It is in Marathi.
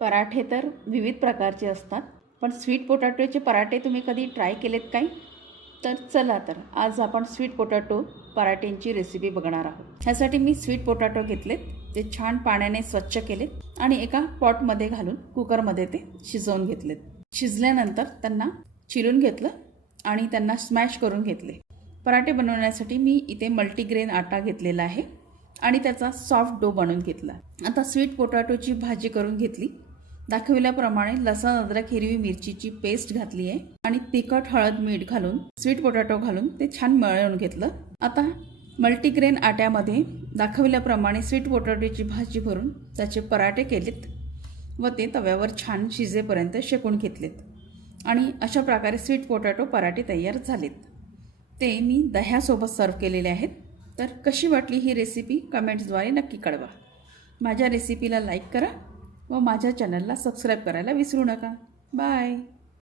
पराठे तर विविध प्रकारचे असतात, पण स्वीट पोटॅटोचे पराठे तुम्ही कधी ट्राय केलेत काय? तर चला तर आज आपण स्वीट पोटॅटो पराठ्यांची रेसिपी बघणार आहोत. ह्यासाठी मी स्वीट पोटॅटो घेतलेत, ते छान पाण्याने स्वच्छ केलेत आणि एका पॉटमध्ये घालून कुकरमध्ये ते शिजवून घेतलेत. शिजल्यानंतर त्यांना चिरून घेतलं आणि त्यांना स्मॅश करून घेतले. पराठे बनवण्यासाठी मी इथे मल्टीग्रेन आटा घेतलेला आहे आणि त्याचा सॉफ्ट डो बनवून घेतला. आता स्वीट पोटॅटोची भाजी करून घेतली. दाखविल्याप्रमाणे लसूण अद्रक हिरवी मिरचीची पेस्ट घातली आहे आणि तिखट हळद मीठ घालून स्वीट पोटॅटो घालून ते छान मळून घेतलं. आता मल्टीग्रेन आट्यामध्ये दाखविल्याप्रमाणे स्वीट पोटॅटोची भाजी भरून त्याचे पराठे केलेत व ते तव्यावर छान शिजेपर्यंत शेकून घेतलेत आणि अशा प्रकारे स्वीट पोटॅटो पराठे तयार झालेत. ते मी दह्यासोबत सर्व केलेले आहेत. तर कशी वाटली ही रेसिपी कमेंट्सद्वारे नक्की कळवा. माझ्या रेसिपीला लाईक करा व माझ्या चॅनलला सबस्क्राईब करायला विसरू नका. बाय.